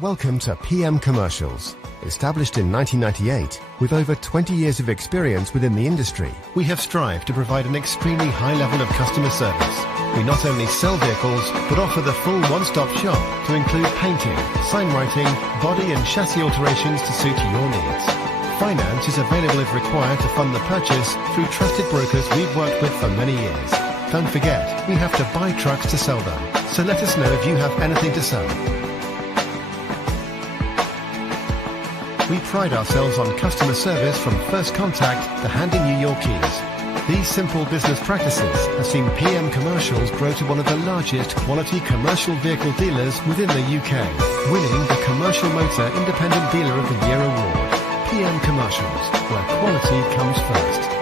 Welcome to PM Commercials. Established in 1998, with over 20 years of experience within the industry, we have strived to provide an extremely high level of customer service. We not only sell vehicles, but offer the full one-stop shop to include painting, sign writing, body and chassis alterations to suit your needs. Finance is available if required to fund the purchase through trusted brokers we've worked with for many years. Don't forget, we have to buy trucks to sell them, so let us know if you have anything to sell. We pride ourselves on customer service from first contact to handing you your keys. These simple business practices have seen PM Commercials grow to one of the largest quality commercial vehicle dealers within the UK, winning the Commercial Motor Independent Dealer of the Year award. PM Commercials, where quality comes first.